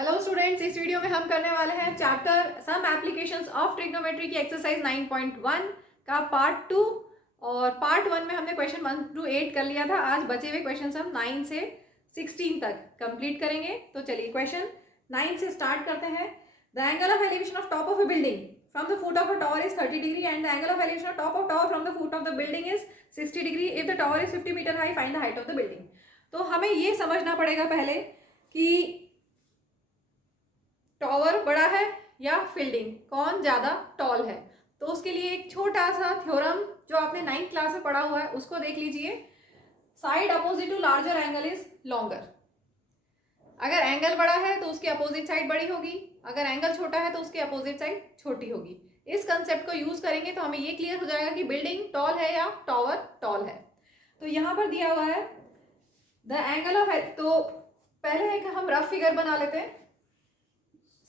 Hello students, इस video में हम करने वाले हैं chapter some applications of trigonometry की एक्सरसाइज 9.1 का पार्ट 2। और पार्ट 1 में हमने क्वेश्चन 1 to 8 कर लिया था। आज बचे हुए क्वेश्चन हम 9 से 16 तक कंप्लीट करेंगे। तो चलिए क्वेश्चन 9 से स्टार्ट करते हैं। The angle of elevation of top of a building from the foot of a tower is 30 degree and the angle of elevation of top of tower from the foot of the building is 60 degree. If the tower is 50 metre high, find the height of the building. तो हमें ये समझना पड़ेगा पहले कि tower बड़ा है या बिल्डिंग, कौन ज़्यादा टॉल है। तो उसके लिए एक छोटा सा थ्योरम जो आपने 9th क्लास में पढ़ा हुआ है उसको देख लीजिए। Side opposite to larger angle is longer. अगर एंगल बड़ा है तो उसकी अपोजिट साइड बड़ी होगी, अगर एंगल छोटा है तो उसकी अपोजिट साइड छोटी होगी। इस कंसेप्ट को यूज करेंगे तो हमें ये क्लियर हो जाएगा कि बिल्डिंग टॉल है या टॉवर टॉल है। तो यहाँ पर दिया हुआ है द एंगल ऑफ, तो पहले एक हम रफ फिगर बना लेते हैं।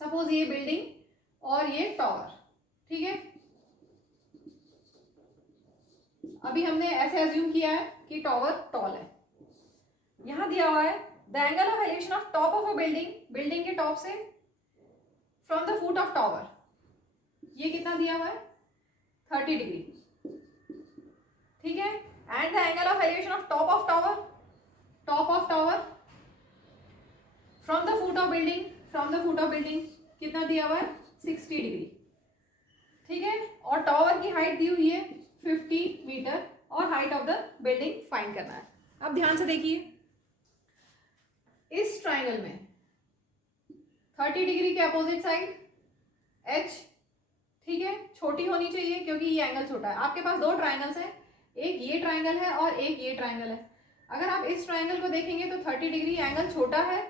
सपोज ये बिल्डिंग और ये टॉवर, ठीक है। अभी हमने ऐसे अज्यूम किया है कि टॉवर टॉल है। यहां दिया हुआ है the angle of elevation of top of a building, building के टॉप से from the foot of tower, ये कितना दिया हुआ है 30 डिग्री, ठीक है। And the angle of elevation of top of tower, top of tower from the foot of building, from the foot of building कितना दिया हुआ है 60 डिग्री, ठीक है। और टॉवर की हाइट दी हुई है 50 मीटर और height of the building find करना है। अब ध्यान से देखिए, इस ट्राइंगल में 30 डिग्री के अपोजिट साइड एच, ठीक है, छोटी होनी चाहिए क्योंकि ये एंगल छोटा है। आपके पास दो ट्राइंगल्स हैं, एक ये ट्राइंगल है और एक ये ट्राइंगल है। अगर आप इस ट्राइंगल को देखेंगे तो 30 डिग्री एंगल छोटा है,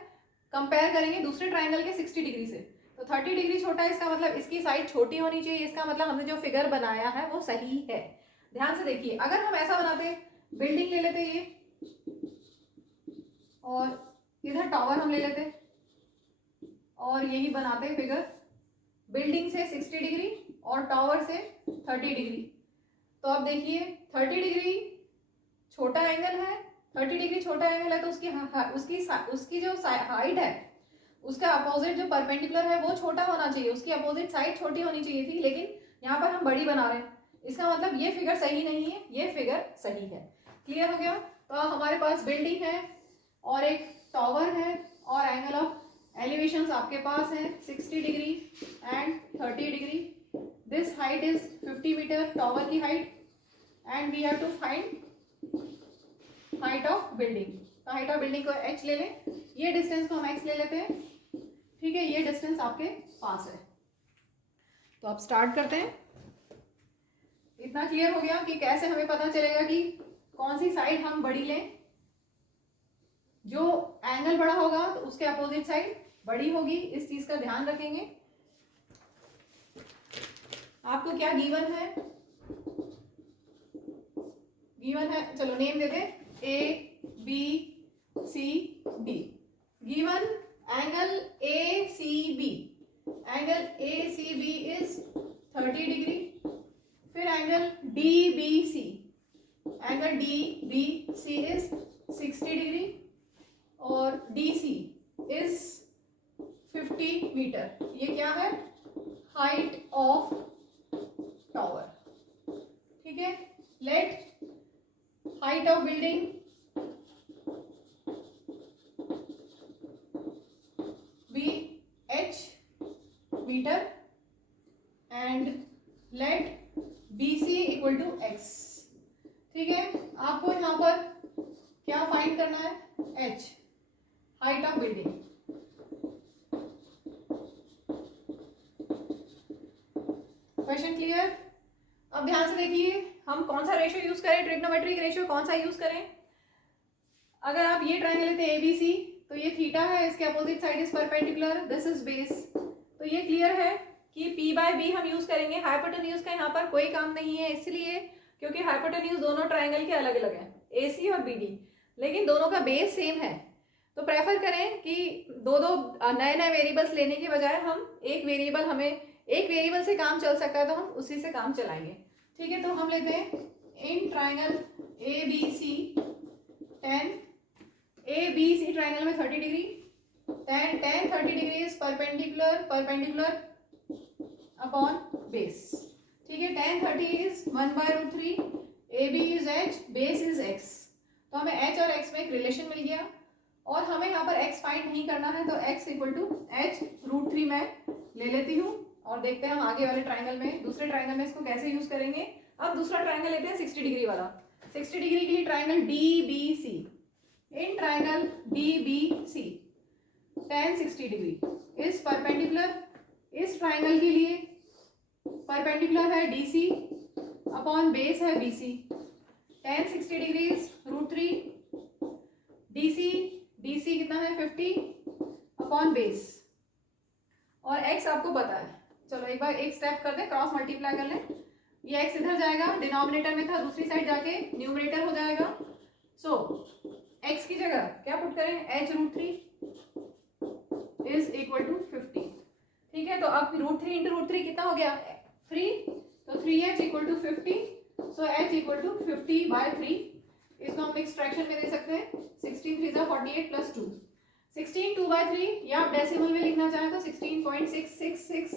कंपेयर करेंगे दूसरे ट्राइंगल के 60 डिग्री से। तो 30 डिग्री छोटा है, इसका मतलब इसकी साइड छोटी होनी चाहिए। इसका मतलब हमने जो फिगर बनाया है वो सही है। ध्यान से देखिए, अगर हम ऐसा बनाते, बिल्डिंग ले लेते ये और इधर टॉवर हम ले लेते और यही बनाते फिगर, बिल्डिंग से 60 डिग्री और टॉवर से 30 डिग्री। तो अब देखिए 30 डिग्री छोटा एंगल है, 30 डिग्री छोटा एंगल है तो उसकी जो हाइट है, उसका अपोजिट जो परपेंडिकुलर है वो छोटा होना चाहिए, उसकी अपोजिट साइड छोटी होनी चाहिए थी। लेकिन यहाँ पर हम बड़ी बना रहे हैं, इसका मतलब ये फिगर सही नहीं है, ये फिगर सही है। क्लियर हो गया। तो हमारे पास बिल्डिंग है और एक टॉवर है और एंगल ऑफ एलिवेशन आपके पास है 60 degree and 30 degree. This height is 50 metre, tower की height, and we have to find height of building. तो हाइट ऑफ बिल्डिंग को h ले लें, ये डिस्टेंस को हम x ले लेते हैं, ठीक है। ये डिस्टेंस आपके पास है। तो अब स्टार्ट करते हैं। इतना क्लियर हो गया कि कैसे हमें पता चलेगा कि कौन सी साइड हम बड़ी लें। जो एंगल बड़ा होगा तो उसके अपोजिट साइड बड़ी होगी, इस चीज का ध्यान रखेंगे। आपको क्या गिवन है, गिवन है, चलो नेम दे दे, A B C D. Given angle A C B, angle A C B is 30 degree. फिर angle D B C, angle D B C is 60 degree और डी सी इज 50 मीटर। ये क्या है, height of tower, ठीक है। Let height of building be h metre and let BC equal to x, ठीक है। आपको यहाँ पर क्या फाइंड करना है, h, height of building. Question clear. अब ध्यान से देखिए, हम कौन सा रेशियो यूज करें, ट्रिग्नोमेट्रिक रेशियो कौन सा यूज करें। अगर आप ये ट्रायंगल लेते हैं ABC, तो ये थीटा है, इसके opposite side is perpendicular, this is base. तो ये क्लियर है कि P/B हम यूज करेंगे। हाइपोटेन्यूज का यहाँ पर कोई काम नहीं है, इसलिए क्योंकि हाइपोटेन्यूज दोनों ट्रायंगल के अलग अलग हैं, AC और BD, लेकिन दोनों का बेस सेम है। तो प्रेफर करें कि दो दो नए नए वेरिएबल्स लेने के बजाय हम एक वेरिएबल, हमें एक वेरिएबल से काम चल सकता है तो हम उसी से काम चलाएंगे, ठीक है। तो हम लेते हैं in triangle ABC 10, ABC triangle में 30 degree tan 30 degree is perpendicular upon base. ठीक है, tan 30 is 1/√3, AB is h, base is x। तो हमें h और x में एक रिलेशन मिल गया और हमें यहाँ पर x फाइंड नहीं करना है, तो x इक्वल टू h√3 मैं ले लेती हूँ और देखते हैं हम आगे वाले ट्राइंगल में, दूसरे ट्राइंगल में इसको कैसे यूज करेंगे। अब दूसरा ट्राइंगल लेते हैं 60 डिग्री वाला। 60 डिग्री के लिए triangle DBC, in triangle DBC tan 60 degree is perpendicular, इस ट्राइंगल के लिए परपेंडिकुलर है DC अपॉन बेस है BC। tan 60 डिग्री √3, DC कितना है 50 अपॉन बेस, और x आपको पता है। चलो एक बार एक स्टेप कर दें, क्रॉस मल्टीप्लाई कर लें। ये x इधर जाएगा, डिनोमिनेटर में था, दूसरी साइड जाके न्यूमरेटर हो जाएगा। सो x की जगह क्या पुट करें, h√3 इज इक्वल टू 50। ठीक है, तो अब √3 इंटू √3 कितना हो गया 3, तो 3h equal to 50, so h equal to 50/3। इसको हम मिक्स फ्रैक्शन में दे सकते हैं, 16 3 जा 48 प्लस 2, 16 2/3, या आप डेसिमल में लिखना चाहें तो 16.666,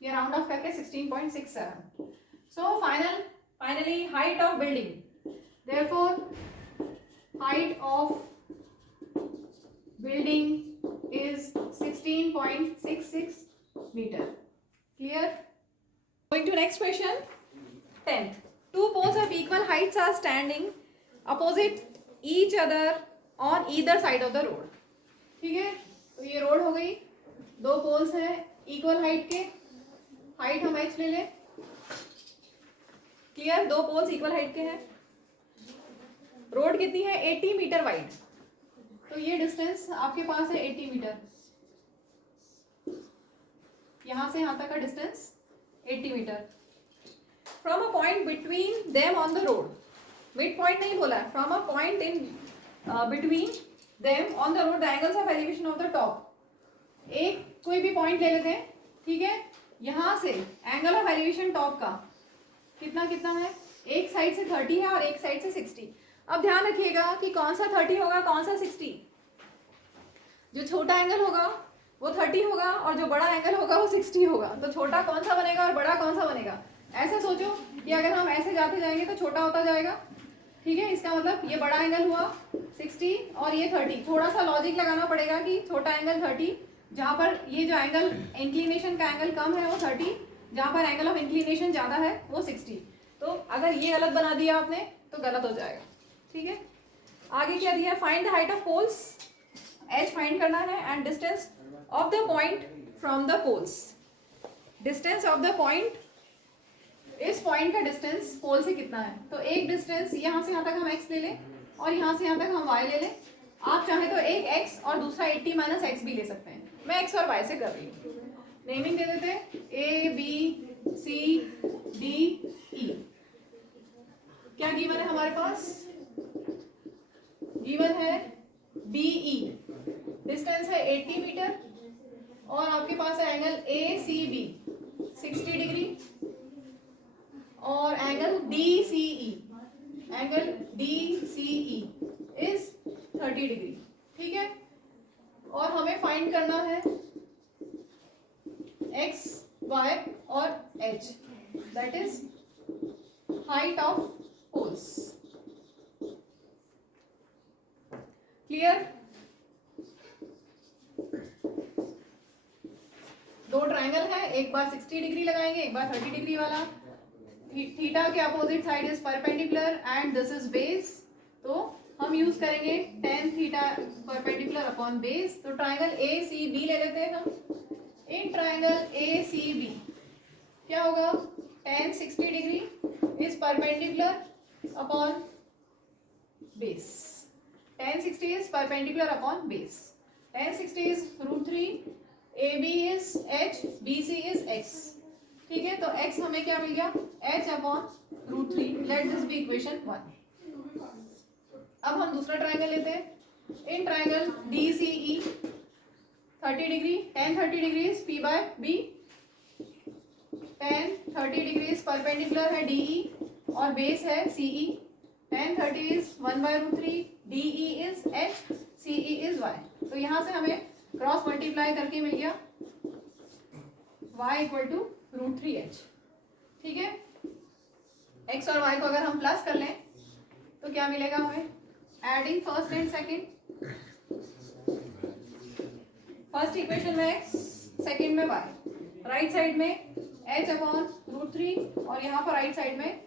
ये राउंड ऑफ करके 16.67। So finally height of building, therefore height of building is 16.66 metre. Clear? Going to next question, 10th. Two poles of equal heights are standing opposite each other on either side of the road. ठीक है, तो ये road हो गई, दो poles हैं equal height के, height हम h ले लें। क्लियर? दो पोल्स इक्वल हाइट के हैं, रोड कितनी है 80 मीटर वाइड, तो ये डिस्टेंस आपके पास है 80 मीटर, यहां से यहां तक का distance 80 metre. From a point between them on the road, mid point नहीं बोला है, from a point in between them on the road the angles of elevation of the top. एक कोई भी पॉइंट ले लेते हैं, ठीक है, यहां से एंगल ऑफ एलिवेशन टॉप का कितना कितना है, एक साइड से 30 है और एक साइड से 60। अब ध्यान रखिएगा कि कौन सा 30 होगा कौन सा 60। जो छोटा एंगल होगा वो 30 होगा और जो बड़ा एंगल होगा वो 60 होगा। तो छोटा कौन सा बनेगा और बड़ा कौन सा बनेगा, ऐसा सोचो कि अगर हम ऐसे जाते जाएंगे तो छोटा होता जाएगा। ठीक है, इसका मतलब ये बड़ा एंगल हुआ 60 और ये 30। थोड़ा सा लॉजिक लगाना पड़ेगा कि छोटा एंगल 30, जहाँ पर ये जो एंगल इंक्लिनेशन का एंगल कम है वो 30, जहाँ पर एंगल ऑफ इंक्लिनेशन ज़्यादा है वो 60। तो अगर ये गलत बना दिया आपने तो गलत हो जाएगा। ठीक है, आगे क्या दिया, find the height of poles, h find करना है, and distance of the point from the poles. Distance of the point, इस पॉइंट का डिस्टेंस पोल से कितना है, तो एक डिस्टेंस यहाँ से यहाँ तक हम x ले लें और यहाँ से यहाँ तक हम y ले लें। आप चाहे तो एक x और दूसरा 80 माइनस x भी ले सकते हैं, मैं x और y से कर रही हूँ। नेमिंग दे देते हैं A B C D E। क्या गिवन है हमारे पास, गिवन है BE, डिस्टेंस है 80 मीटर और आपके पास है एंगल ACB 60 डिग्री और angle DCE, angle DCE is 30 degree. ठीक है, और हमें फाइंड करना है x, y और h, that is height of poles. Clear? दो ट्राइंगल है, एक बार 60 डिग्री लगाएंगे, एक बार 30 डिग्री वाला। थीटा के opposite side is perpendicular and this is base, तो हम यूज करेंगे tan theta perpendicular upon base. तो ट्राइंगल ACB ले लेते हैं हम। इन ट्राइंगल ACB क्या होगा, tan 60 degree is perpendicular upon base, tan 60 is perpendicular upon base, tan 60 is √3, AB is h, BC is x। ठीक है, तो x हमें क्या मिल गया, h upon √3। Let this be equation 1। अब हम दूसरा ट्राइंगल लेते हैं। In triangle DCE 30 degree, tan 30 degree is P/B, tan 30 degree is perpendicular है DE और बेस है CE, tan 30 is 1/√3, DE is h, CE is y। तो यहाँ से हमें क्रॉस मल्टीप्लाई करके मिल गया y इक्वल टू √3h। ठीक है, x और y को अगर हम प्लस कर लें तो क्या मिलेगा हमें? Adding first and second, first equation में x, सेकंड में y, राइट साइड में h अपॉन √3 और यहाँ पर राइट साइड में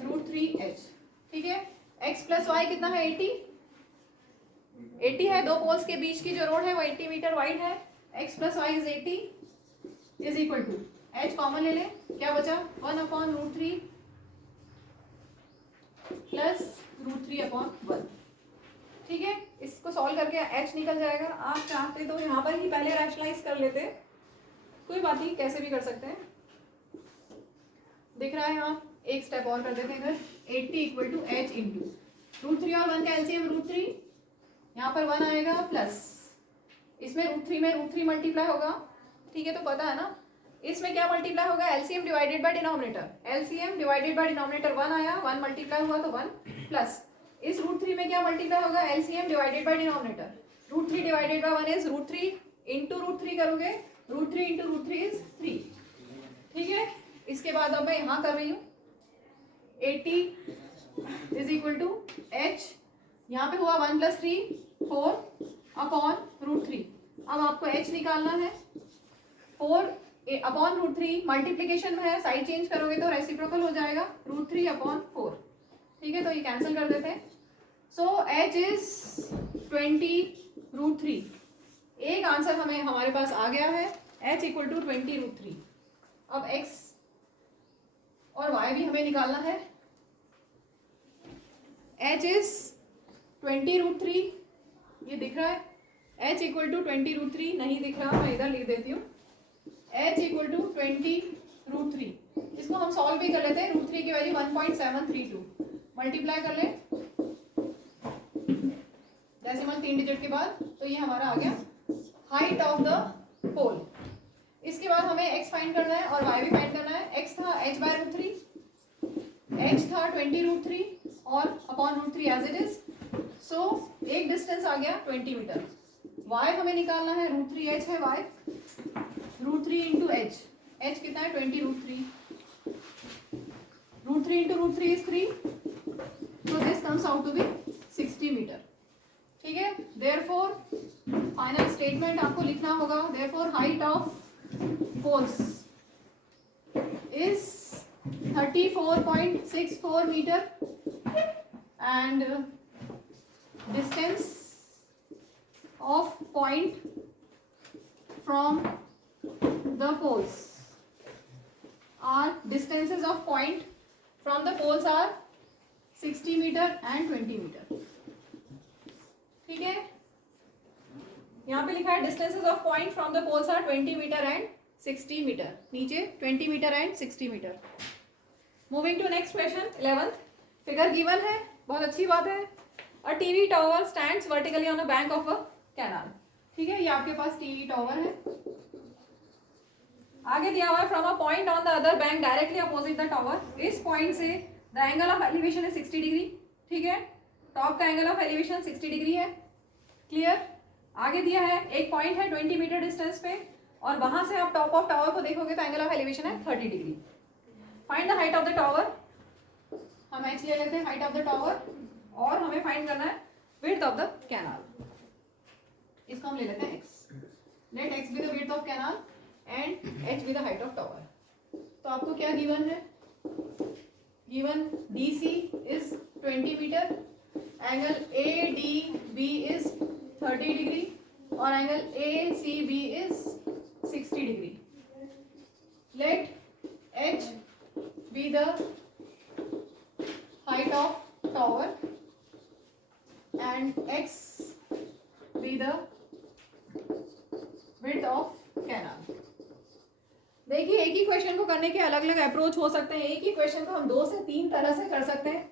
√3h। ठीक है, x प्लस y कितना है? 80 है। दो पोल्स के बीच की जो रोड है वो 80 मीटर वाइड है। x plus Y is 80 is equal to h common ले लें, क्या बचा? 1 अपॉन √3 प्लस √3 अपॉन 1। ठीक है, इसको सॉल्व करके h निकल जाएगा। आप चाहते तो यहाँ पर ही पहले रैशनलाइज कर लेते, कोई बात नहीं, कैसे भी कर सकते हैं। दिख रहा है यहाँ, एक स्टेप और कर देते हैं इधर। 80 इक्वल टू h इंटू √3 और 1 का एलसीएम √3, यहाँ पर 1 आएगा प्लस इसमें √3 में √3 मल्टीप्लाई होगा। ठीक है, तो पता है ना इसमें क्या मल्टीप्लाई होगा? LCM divided by denominator. LCM divided by denominator 1 आया, 1 मल्टीप्लाई हुआ तो 1 प्लस इस √3 में क्या मल्टीप्लाई होगा? LCM divided by denominator. √3 divided by 1 is √3 into √3 करोगे, √3 इंटू √3 इज 3। ठीक है, इसके बाद अब मैं यहाँ कर रही हूँ 80 इज इक्वल टू h, यहाँ पे हुआ 1 प्लस 3 4 अपॉन √3। अब आपको h निकालना है। 4 अपॉन √3 मल्टीप्लीकेशन में है, साइड चेंज करोगे तो रेसिप्रोकल हो जाएगा √3 अपॉन 4। ठीक है, तो ये कैंसिल कर देते हैं। सो h इज 20 √3। एक आंसर हमें हमारे पास आ गया है, h इक्वल टू 20 √3। अब x और y भी हमें निकालना है। h इज 20 √3, ये दिख रहा है। h इक्वल टू 20 √3 नहीं दिख रहा, मैं इधर लिख देती हूँ। h इक्वल टू 20 √3, इसको हम सॉल्व भी कर लेते हैं। √3 की वैल्यू 1.732 मल्टीप्लाई कर ले डेसिमल 3 डिजिट के बाद, तो ये हमारा आ गया हाइट ऑफ द पोल। इसके बाद हमें x फाइंड करना है और y भी फाइंड करना है। x था h बाय √3, h था 20 √3 और अपॉन √3 एज इट इज। सो एक डिस्टेंस आ गया 20 मीटर। y हमें निकालना है, √3h है y, √3 इंटू h, h कितना है? 20 √3, √3 into √3 is 3, so this comes out to be 60 metre. ठीक है, therefore फाइनल स्टेटमेंट आपको लिखना होगा, therefore height of poles is 34.64 meter and distance of point from the poles are distances of point from the poles are 60 meter and 20 meter। ठीक है, यहाँ पे लिखा है distances of point from the poles are 20 metre and 60 metre, नीचे 20 metre and 60 metre. Moving to next question 11th। Figure given है, बहुत अच्छी बात है। A TV tower stands vertically on a bank of a canal. ठीक है, ये आपके पास टीवी टावर है। आगे दिया हुआ है from a point on the other bank directly opposite the tower. इस पॉइंट से द एंगल ऑफ एलिवेशन है 60 डिग्री। ठीक है, टॉप का एंगल ऑफ एलिवेशन 60 डिग्री है। क्लियर? आगे दिया है एक पॉइंट है 20 मीटर डिस्टेंस पे और वहां से आप टॉप ऑफ टावर को देखोगे तो एंगल ऑफ एलिवेशन है 30 degree. Find the height of the tower. हम h ले लेते हैं हाइट ऑफ द टावर और हमें फाइंड करना है विड्थ ऑफ द कैनाल। इसको हम ले लेते हैं x। Let x be the width of canal and h be the height of tower. तो आपको क्या गिवन है? Given DC is 20 metre, angle ADB is 30 degree और angle ACB is 60 degree. Let h be the height of tower and x be the width of canal। देखिए, एक ही question को करने के अलग अलग अप्रोच हो सकते हैं। एक ही क्वेश्चन को हम 2 से 3 तरह से कर सकते हैं,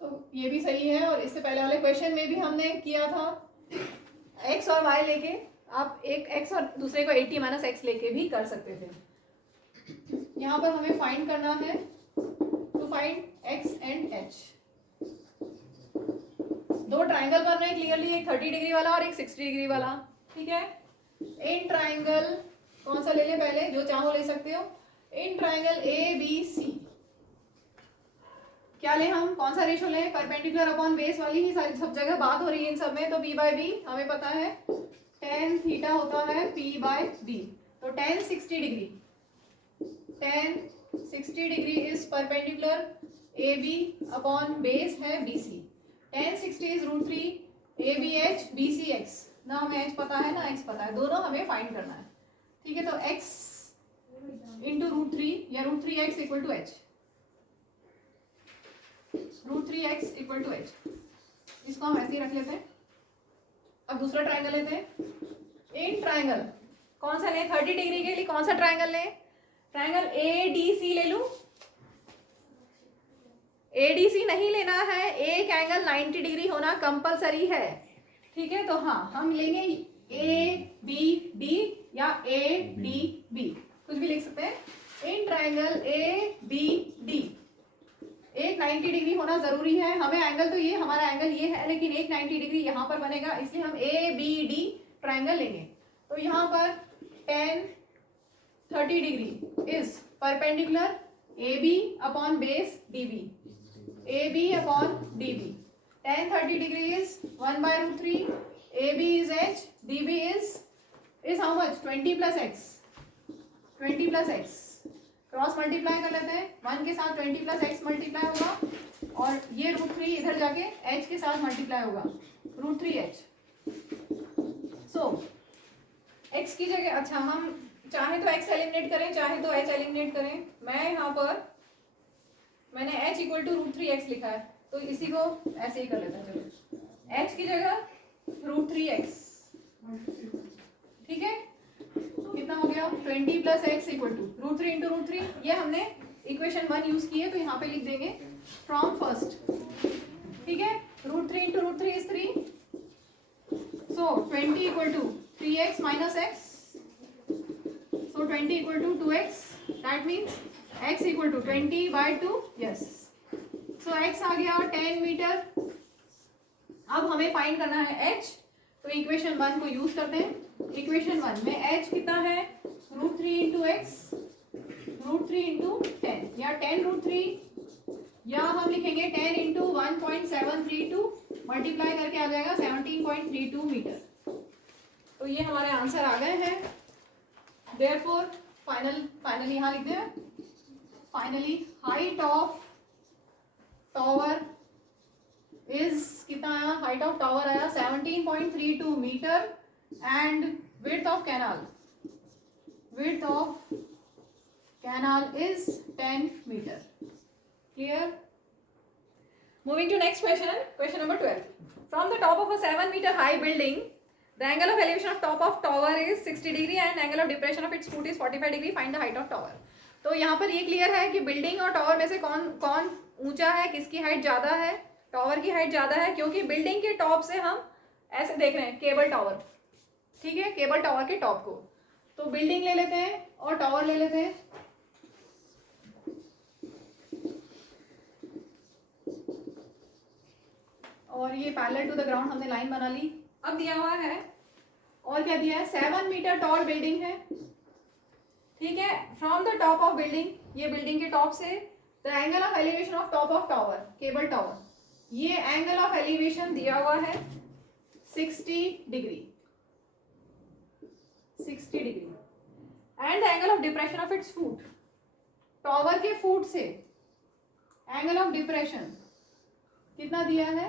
तो ये भी सही है। और इससे पहले वाले क्वेश्चन में भी हमने किया था x और y लेके, आप एक x और दूसरे को 80 माइनस x लेके भी कर सकते थे। यहाँ पर हमें फाइंड करना है to find x and h। दो ट्राइंगल बन रहे हैं क्लियरली, एक 30 डिग्री वाला और एक 60 डिग्री वाला, ठीक है। इन ट्राइंगल कौन सा ले ले पहले, जो चाहो ले सकते हो। इन ट्राइंगल ए बी सी क्या ले हम, कौन सा रेशो ले, परपेंडिकुलर अपॉन बेस वाली ही सारी सब जगह बात हो रही है इन सब में। तो बी बाय बी हमें पता है tan थीटा होता है पी बाय बी। तो tan 60 degree, tan 60 degree is perpendicular A B upon base है B C. tan 60 is √3 A B h B C x, ना हमें एच पता है ना एक्स पता है, दोनों हमें फाइंड करना है, ठीक है। तो x इंटू √3 या √3x equal to H, √3x equal to H, इसको हम ऐसे ही रख लेते हैं। अब दूसरा ट्राइंगल लेते हैं। इन ट्राइंगल कौन सा लें, 30 डिग्री के लिए कौन सा ट्राइंगल लें, ट्राइंगल ए डी सी ले लूं। एडीसी नहीं लेना है, एक एंगल 90 डिग्री होना कंपलसरी है, ठीक है। तो हाँ हम लेंगे ए बी डी या ए डी बी, कुछ भी लिख सकते हैं। In triangle A B D एक 90 डिग्री होना जरूरी है, हमें एंगल तो ये हमारा एंगल ये है, लेकिन एक 90 डिग्री यहाँ पर बनेगा, इसलिए हम ए बी डी ट्राइंगल लेंगे। तो यहाँ पर tan 30 degree is perpendicular A B upon base D B, A B upon D B. tan 30 degree is 1 by √3, A B is H, D B is how much, 20 plus X, 20 plus X. Cross multiply कर लेते हैं, 1 के साथ 20 plus x multiply होगा और ये √3 इधर जाके h के साथ मल्टीप्लाई होगा, √3h। सो x की जगह, अच्छा हम चाहे तो x एलिमिनेट करें चाहे तो h एलिमिनेट करें। मैं यहाँ पर मैंने h इक्वल टू √3x लिखा है, तो इसी को ऐसे ही कर लेते हैं। चलो h की जगह √3x, ठीक है। कितना हो गया, 20 plus X equal to √3 into √3। ये हमने इक्वेशन 1 यूज की है, तो यहाँ पे लिख देंगे फ्रॉम फर्स्ट, ठीक है। √3 into √3 is 3, so 20 equal to 3x minus X, so 20 equal to 2x, that means x equal to 20 by 2, yes. So x आ गया 10 मीटर। अब हमें फाइंड करना है h, तो इक्वेशन 1 को यूज करते हैं। इक्वेशन 1 में h कितना है, √3 इंटू एक्स, √3 इंटू 10 या 10 √3, या हम लिखेंगे 10 इंटू 1.732, मल्टीप्लाई करके आ जाएगा 17.32 मीटर। तो ये हमारे आंसर आ गए हैं। देयरफॉर फाइनली यहाँ लिखते हैं, finally height of tower is कितना आया, हाइट ऑफ टावर आया 17.32 metre and width of canal is 10 meter. Clear? Moving to next question, question number 12. From the top of a 7 meter high building, the angle of elevation of top of tower is 60 degree and angle of depression of its foot is 45 degree. Find the height of tower. तो यहाँ पर ये clear है कि building और tower में से कौन ऊंचा है, किसकी हाइट ज्यादा है। टावर की हाइट ज्यादा है, क्योंकि बिल्डिंग के टॉप से हम ऐसे देख रहे हैं, केबल टावर, ठीक है, केबल टावर के टॉप को। तो बिल्डिंग ले लेते हैं और टावर ले लेते हैं। और ये पैरेलल टू द ग्राउंड हमने लाइन बना ली। अब दिया हुआ है, और क्या दिया है, 7 मीटर टॉल बिल्डिंग है, ठीक है। From the top of building, ये बिल्डिंग के टॉप से, the angle of elevation of top of tower, cable tower, ये एंगल ऑफ एलिवेशन दिया हुआ है 60 degree, 60 degree. And the angle of depression of its foot, tower के foot से angle of depression कितना दिया है,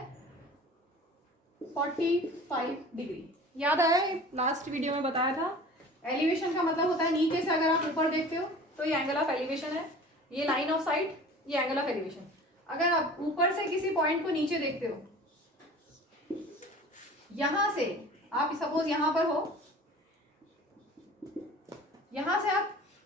45 डिग्री। याद आया, लास्ट वीडियो में बताया था, एलिवेशन का मतलब होता है नीचे से अगर आप ऊपर देखते हो तो ये एंगल ऑफ एलिवेशन है, ये लाइन ऑफ साइट, ये एंगल ऑफ एलिवेशन। अगर आप ऊपर से किसी पॉइंट को नीचे देखते हो, यहां से आप सपोज यहां पर हो, यहां से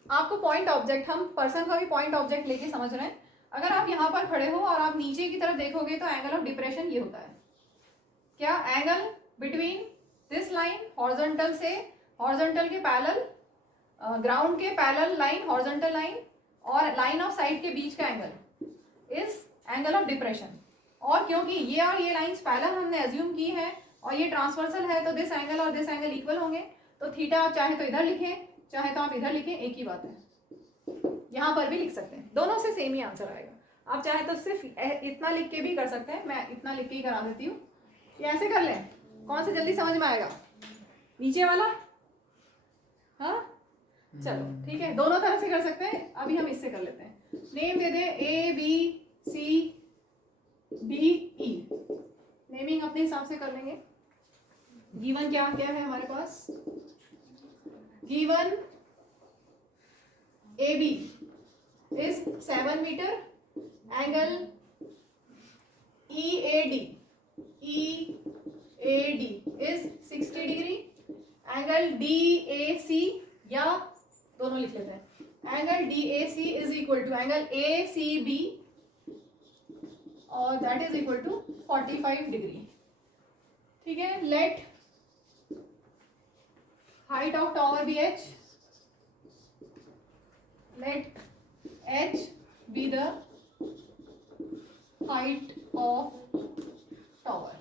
आपको पॉइंट ऑब्जेक्ट, हम पर्सन का भी पॉइंट ऑब्जेक्ट लेके समझ रहे हैं। अगर आप यहां पर खड़े हो और आप नीचे की तरफ देखोगे तो एंगल ऑफ डिप्रेशन ये होता है, क्या, angle between this line, horizontal से, हॉरिजॉन्टल के पैरेलल, ग्राउंड के पैरेलल लाइन, हॉरिजॉन्टल लाइन और लाइन ऑफ साइट के बीच का angle is angle of depression. और क्योंकि ये और ये लाइंस पैरेलल हमने एज्यूम की है और ये ट्रांसवर्सल है तो दिस एंगल और दिस एंगल इक्वल होंगे, तो थीटा आप चाहे तो इधर लिखें चाहे तो आप इधर लिखें, एक ही बात है। यहाँ पर भी लिख सकते हैं, दोनों से सेम ही आंसर आएगा। आप चाहे तो सिर्फ इतना लिख के भी कर सकते हैं, मैं इतना लिख के ही करा देती हूँ। ये ऐसे कर लें, कौन सा जल्दी समझ में आएगा? नीचे वाला? हाँ चलो ठीक है, दोनों तरह से कर सकते हैं। अभी हम इससे कर लेते हैं। नेम दे दें ABCDE, नेमिंग अपने हिसाब से कर लेंगे। गिवन क्या क्या है हमारे पास? Given AB is 7 meter, angle EAD is 60 degree, angle DAC या दोनों लिख लेते हैं, angle DAC is equal to angle ACB और that is equal to 45 degree। ठीक है, let height of tower be h, let h be the height of tower।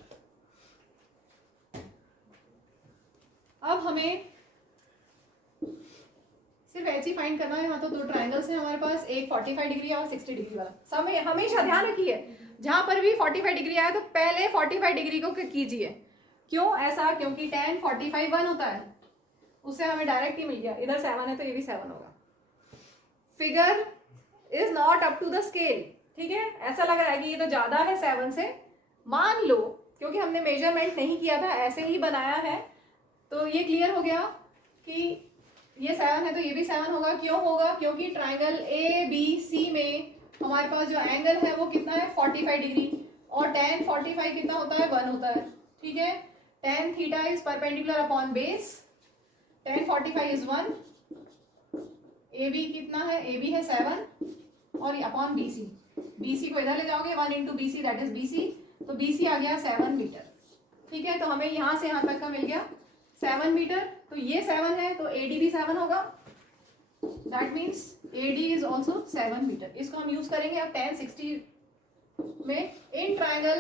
अब हमें सिर्फ h ही फाइंड करना है। यहाँ तो दो ट्रायंगल्स हैं हमारे पास, एक 45 डिग्री और 60 डिग्री वाला। समय हमेशा ध्यान रखिए, जहां पर भी 45 डिग्री आए तो पहले 45 डिग्री को कीजिए। क्यों ऐसा? क्योंकि tan 45 1 होता है, उससे हमें डायरेक्ट ही मिल गया। इधर 7 है तो ये भी 7 होगा। Figure is not up to the scale, ठीक है? ऐसा लग रहा है कि ये तो ज़्यादा है 7 से, मान लो क्योंकि हमने मेजरमेंट नहीं किया था, ऐसे ही बनाया है, तो ये क्लियर हो गया कि ये 7 है तो ये भी 7 होगा। क्यों होगा? क्योंकि ट्राइंगल ABC में हमारे पास जो एंगल है वो कितना है? 45 डिग्री, और tan 45 कितना होता है? 1 होता है, ठीक है? tan theta is perpendicular upon base, tan 45 is 1, AB कितना है? AB है 7 और अपॉन BC, BC को इधर ले जाओगे 1 into BC that is BC, तो BC आ गया 7 मीटर, ठीक है? तो हमें यहाँ से यहाँ तक का मिल गया 7 मीटर। तो ये 7 है तो AD भी 7 होगा, that means AD is also 7 metre. इसको हम यूज करेंगे अब tan 60 में इन ट्राइंगल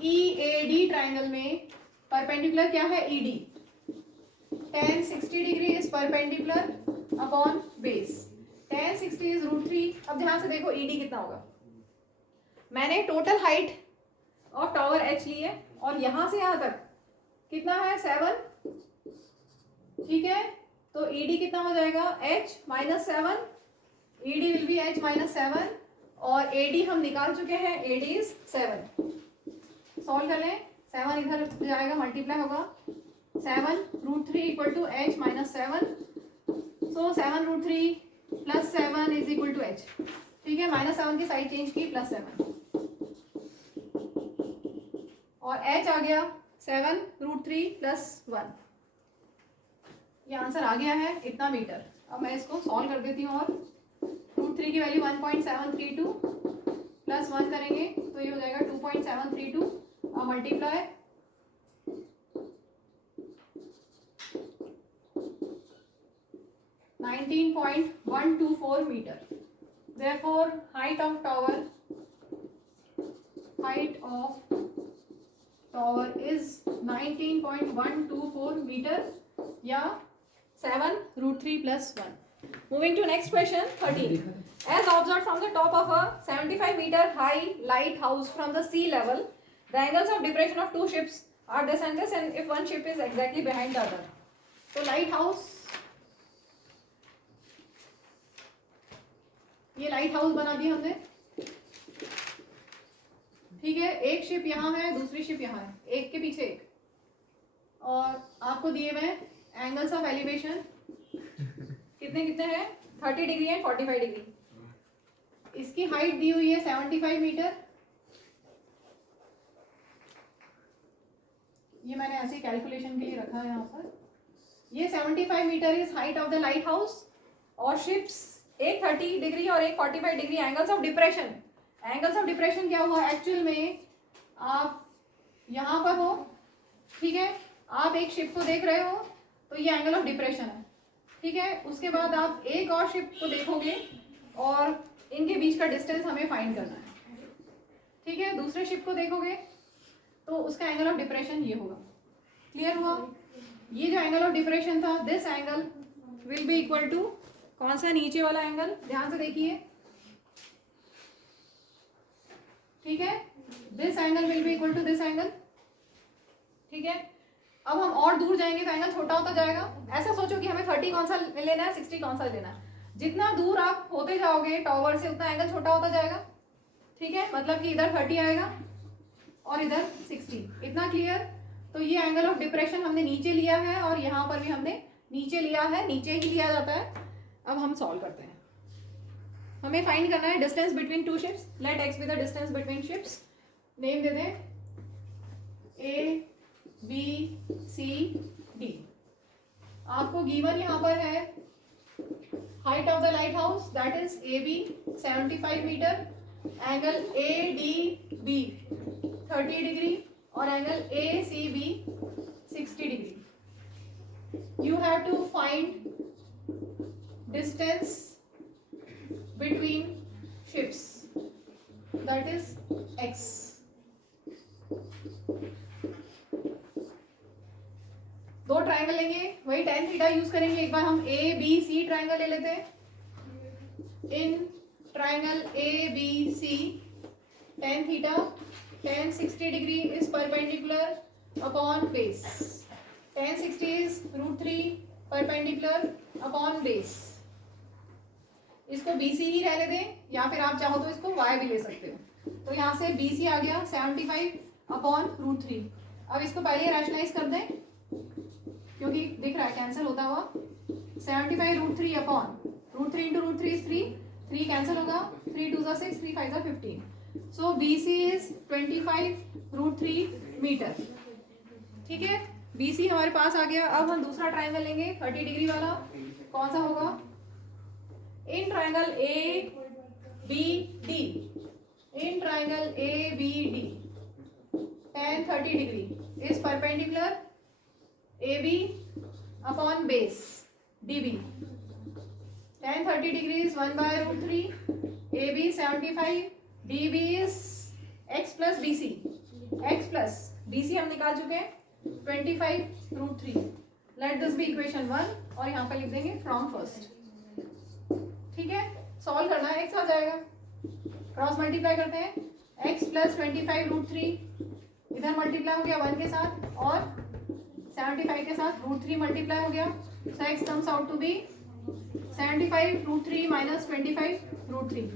EAD ट्राइंगल में परपेंडिकुलर क्या है? ED, tan 60 degree is perpendicular upon base, tan 60 is √3। अब ध्यान से देखो ED कितना होगा। मैंने total height of tower H ली है और यहां से यहां तक कितना है? 7, ठीक है? तो ED कितना हो जाएगा? H minus 7, ED will be H minus 7 और AD हम निकाल चुके हैं, AD इज 7। सॉल्व कर लें, 7 इधर जाएगा, मल्टीप्लाई होगा, 7 √3 equal to H minus 7, so 7 √3 plus 7 is equal to H, ठीक है? -7 की साइड चेंज की, +7 और H आ गया 7 √3 प्लस 1। ये आंसर आ गया है इतना मीटर। अब मैं इसको सॉल्व कर देती हूँ और √3 की वैल्यू 1.732 प्लस 1 करेंगे तो ये हो जाएगा 2.732 और multiply 19.124 meter. Therefore, height of tower is 19.124 meter या 7 √3 plus 1. Moving to next question 13. As observed from the top of a 75 meter high lighthouse from the sea level, the angles of depression of two ships are this and this, and if one ship is exactly behind the other. So lighthouse, ये light house बना दिया हमने, ठीक है? एक ship यहाँ है, दूसरी शिप यहाँ है, एक के पीछे एक, और आपको दिए हुए एंगल्स ऑफ एलिवेशन कितने कितने हैं? 30 डिग्री एंड 45 डिग्री। इसकी हाइट दी हुई है 75 मीटर, ये मैंने ऐसे कैलकुलेशन के लिए रखा है यहाँ पर। ये 75 metre is height of the lighthouse, और शिप्स एक 30 डिग्री और एक 45 degree angles of depression. Angles of depression क्या हुआ? एक्चुअल में आप यहाँ पर हो, ठीक है? आप एक शिप को देख रहे हो तो ये एंगल ऑफ डिप्रेशन है, ठीक है? उसके बाद आप एक और शिप को देखोगे और इनके बीच का डिस्टेंस हमें फाइंड करना है, ठीक है। दूसरे शिप को देखोगे तो उसका एंगल ऑफ डिप्रेशन ये होगा, क्लियर हुआ। ये जो एंगल ऑफ डिप्रेशन था, this angle will be equal to कौन सा, नीचे वाला एंगल, ध्यान से देखिए, ठीक है। This angle will be equal to this angle, ठीक है। अब हम और दूर जाएंगे तो एंगल छोटा होता जाएगा। ऐसा सोचो कि हमें 30 कौन सा लेना है, 60 कौन सा लेना है। जितना दूर आप होते जाओगे टॉवर से उतना एंगल छोटा होता जाएगा, ठीक है। मतलब कि इधर 30 आएगा और इधर 60, इतना क्लियर। तो ये एंगल ऑफ डिप्रेशन हमने नीचे लिया है और यहाँ पर भी हमने नीचे लिया है, नीचे ही लिया जाता है। अब हम सॉल्व करते हैं। हमें फाइंड करना है distance between two ships. Let x be the distance between ships. Name दे दें ए बी सी डी। आपको गिवन यहाँ पर है height of the lighthouse that is A B 75 metre, angle A D B 30 degree और angle A C B 60 degree. You have to find distance between ships that is x. दो triangle लेंगे, वही tan theta use करेंगे। एक बार हम ए B C triangle ले लेते हैं। In triangle A B C tan theta, tan 60 degree is perpendicular upon base, tan 60 is √3 perpendicular upon base. इसको BC ही रहने दें या फिर आप चाहो तो इसको y भी ले सकते हो। तो यहाँ से BC आ गया 75 अपॉन √3। अब इसको पहले रैशनलाइज कर दें क्योंकि दिख रहा है कैंसिल होता हुआ। 75 √3 अपॉन √3 इंटू √3 इज 3, 3 कैंसिल होगा, 3 2 6, 3 5 15। सो BC इज 25 √3 मीटर, ठीक है। BC हमारे पास आ गया। अब हम दूसरा ट्राइंगल लेंगे 30 डिग्री वाला। कौन सा होगा? In triangle A B D, in triangle A B D tan 30 degree is perpendicular AB upon base DB. Tan 30 degree is 1 by √3. AB 75. DB is x plus BC. X plus BC हम निकाल चुके हैं 25 √3. Let this be equation 1 और यहाँ पर लिख देंगे from first. ठीक है, सॉल्व करना है, x आ जाएगा, क्रॉस मल्टीप्लाई करते हैं, x plus 25 √3 इधर मल्टीप्लाई हो गया 1 के साथ और 75 के साथ √3 मल्टीप्लाई हो गया। So x comes out to be 75 √3 minus 25 √3,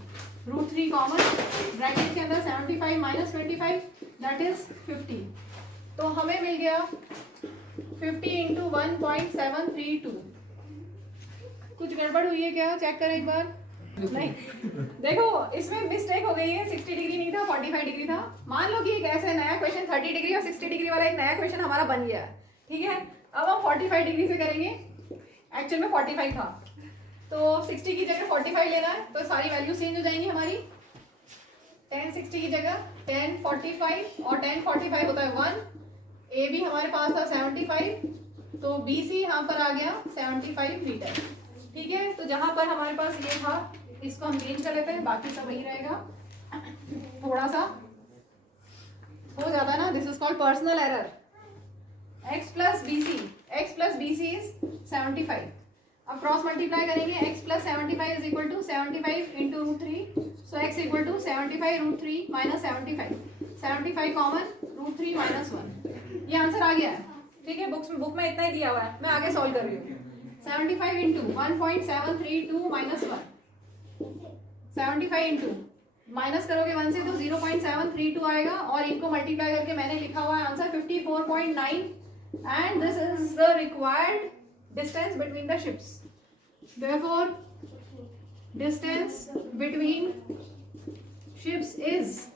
√3 common, bracket के अंदर 75 माइनस 25 दैट इज 50। तो हमें मिल गया 50 इंटू 1.732। कुछ गड़बड़ हुई है क्या? चेक करें एक बार। नहीं, देखो इसमें मिस्टेक हो गई है, 60 डिग्री नहीं था 45 डिग्री था। मान लो कि एक ऐसा नया क्वेश्चन 30 डिग्री और 60 डिग्री वाला एक नया क्वेश्चन हमारा बन गया है, ठीक है। अब हम 45 डिग्री से करेंगे, एक्चुअल में 45 था तो 60 की जगह 45 लेना है, तो सारी वैल्यू चेंज हो जाएंगी हमारी। tan 60 की जगह tan 45 और tan 45 होता है 1। ए बी हमारे पास था 75 तो BC यहाँ पर आ गया 75 मीटर, ठीक है। तो जहाँ पर हमारे पास ये था इसको हम चेंज कर लेते हैं, बाकी सब वही रहेगा। थोड़ा सा हो जाता ना, this is called personal error. x plus BC is 75। अब क्रॉस मल्टीप्लाई करेंगे, x plus 75 is equal to 75 into √3, so x equal to 75 √3 minus 75 common √3 minus 1। ये आंसर आ गया है, ठीक है। बुक में इतना ही दिया हुआ है, मैं आगे सॉल्व कर रही हूँ। 75 इंटू 1.732 माइनस 1, 75 इंटू माइनस करोगे 1 से तो 0.732 आएगा और इनको मल्टीप्लाई करके मैंने लिखा हुआ है answer 54.9 and this is the required distance between the ships. Therefore, distance between ships is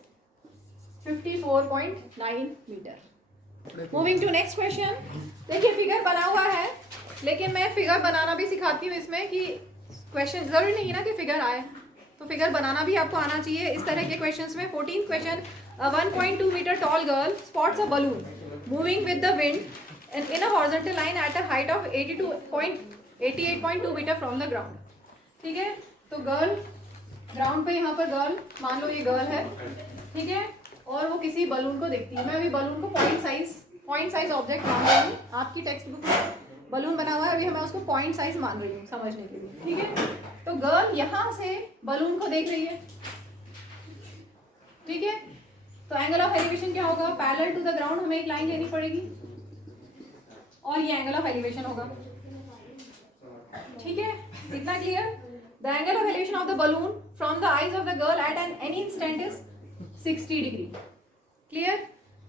54.9 meter. Moving to next question. देखिए फिगर बना हुआ है, लेकिन मैं फिगर बनाना भी सिखाती हूँ इसमें कि क्वेश्चन जरूरी नहीं है ना कि फिगर आए, तो फिगर बनाना भी आपको आना चाहिए इस तरह के क्वेश्चंस में। 14th question, 1.2 meter tall girl spots a balloon moving with the wind and in a horizontal line at a height of 88.2 meter from the ground। ठीक है, तो गर्ल ग्राउंड पे यहाँ पर गर्ल, मान लो ये गर्ल है, ठीक है, और वो किसी बलून को देखती है। मैं अभी बलून को पॉइंट साइज ऑब्जेक्ट मान रही हूँ। आपकी टेक्स्ट बुक में बलून बना हुआ है, अभी मैं उसको पॉइंट साइज मान रही हूँ समझने के लिए, ठीक है। तो गर्ल यहाँ से बलून को देख रही है, ठीक है। तो एंगल ऑफ एलिवेशन क्या होगा, पैरेलल टू द ग्राउंड हमें एक लाइन लेनी पड़ेगी और ये एंगल ऑफ एलिवेशन होगा, ठीक है। इतना clear. The angle of elevation of the balloon from the eyes of the girl at an any instant is 60 degree. Clear.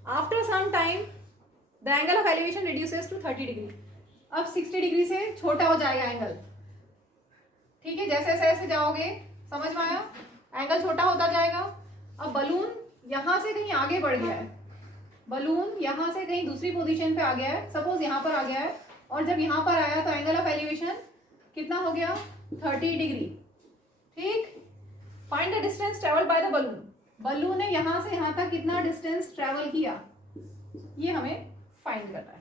After some time the angle of elevation reduces to 30 degree. अब 60 degree से छोटा हो जाएगा angle, ठीक है। जैसे जैसे जाओगे, समझ में आया, एंगल छोटा होता जाएगा। अब बलून यहाँ से कहीं आगे बढ़ गया है, बलून यहाँ से कहीं दूसरी पोजीशन पे आ गया है, सपोज यहाँ पर आ गया है, और जब यहाँ पर आया तो एंगल ऑफ एलिवेशन कितना हो गया, 30 डिग्री, ठीक। Find the distance travel by the balloon. Balloon ने यहाँ से यहाँ तक कितना डिस्टेंस ट्रेवल किया, ये हमें फाइंड करना है।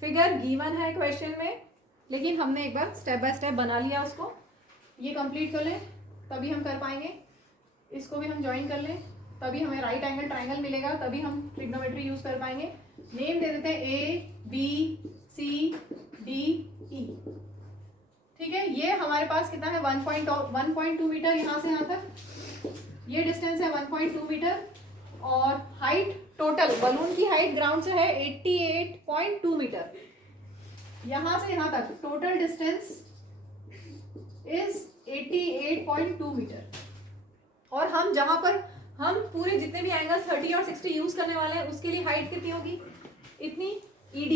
फिगर गिवन है क्वेश्चन में, लेकिन हमने एक बार स्टेप बाय स्टेप बना लिया उसको। ये कंप्लीट कर लें तभी हम कर पाएंगे। इसको भी हम ज्वाइन कर लें तभी हमें राइट एंगल ट्राइंगल मिलेगा, तभी हम ट्रिग्नोमेट्री यूज कर पाएंगे। नेम दे देते हैं ABCDE, ठीक है। ये हमारे पास कितना है, 1.2 मीटर यहाँ से यहाँ तक, ये डिस्टेंस है 1.2 मीटर। और हाइट टोटल बलून की हाइट ग्राउंड से है 88.2 मीटर। यहाँ से यहाँ तक टोटल डिस्टेंस इज 88.2 मीटर। और हम जहां पर हम पूरे जितने भी एंगल 30 और 60 यूज करने वाले हैं उसके लिए हाइट कितनी होगी, इतनी। ED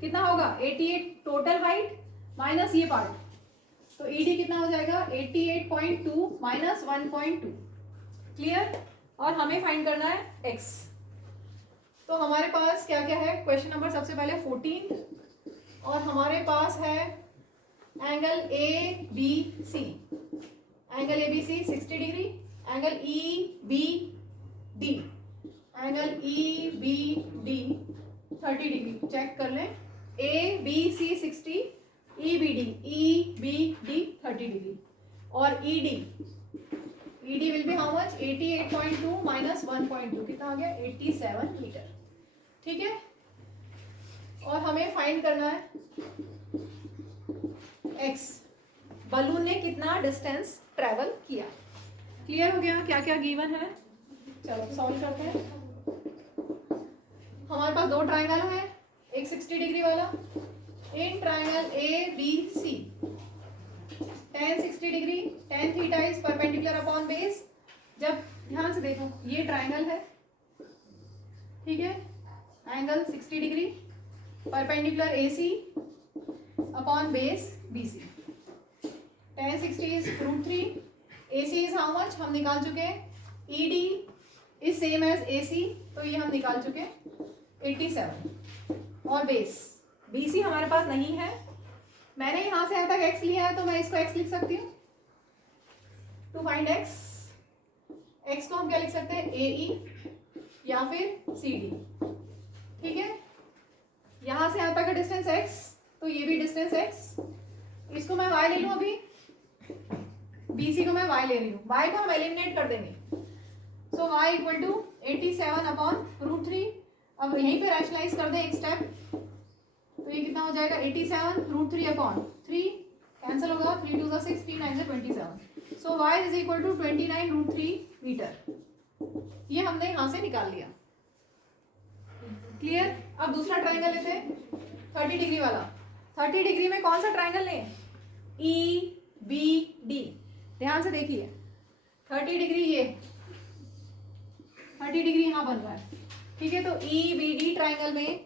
कितना होगा, 88 टोटल हाइट माइनस ये पार्ट, तो ED कितना हो जाएगा, 88.2 माइनस 1.2। क्लियर। और हमें फाइंड करना है x। तो हमारे पास क्या क्या है, क्वेश्चन नंबर सबसे पहले 14, और हमारे पास है angle ABC, angle ABC 60 degree, angle EBD, angle EBD 30 degree. Check कर लें, ABC 60, EBD 30 डिग्री। और ED will be how much, 88.2 minus 1.2, कितना आ गया, 87 मीटर, ठीक है। और हमें फाइंड करना है x, बलून ने कितना डिस्टेंस ट्रेवल किया। क्लियर हो गया क्या क्या गिवन है। चलो सॉल्व करते हैं। हमारे पास दो ट्राइंगल है, एक 60 डिग्री वाला। In triangle ABC tan 60 degree, tan theta is perpendicular upon base. जब ध्यान से देखो, ये ट्राइंगल है, ठीक है, angle 60 degree, perpendicular AC upon base BC। tan 60 is √3, AC is how much, हम निकाल चुके हैं। ED is same as AC, तो ये हम निकाल चुके हैं 87। और बेस BC हमारे पास नहीं है, मैंने यहां से यहाँ तक x लिया है, तो मैं इसको x लिख सकती हूँ। टू फाइंड x को हम क्या लिख सकते हैं, AE या फिर CD, ठीक है। यहां से यहाँ तक का डिस्टेंस x, तो ये भी डिस्टेंस x। इसको मैं y ले लूँ, अभी BC को मैं y ले रही हूँ, y को हम एलिमिनेट कर देंगे। सो y इक्वल टू 87 अपॉन √3। अब यहीं पे रैशनलाइज कर दें एक स्टेप, तो ये कितना हो जाएगा, 87 √3 अपॉन 3 कैंसिल होगा, 3 2 6, 3 9 27। So y is equal to 29 √3 metre. ये हमने यहां से निकाल लिया। क्लियर। अब दूसरा ट्राइंगल लेते हैं, 30 डिग्री वाला। 30 डिग्री में कौन सा ट्राइंगल लें, EBD। ध्यान से देखिए, 30 डिग्री, ये 30 डिग्री यहां बन रहा है, ठीक है। तो EBD ट्राइंगल में,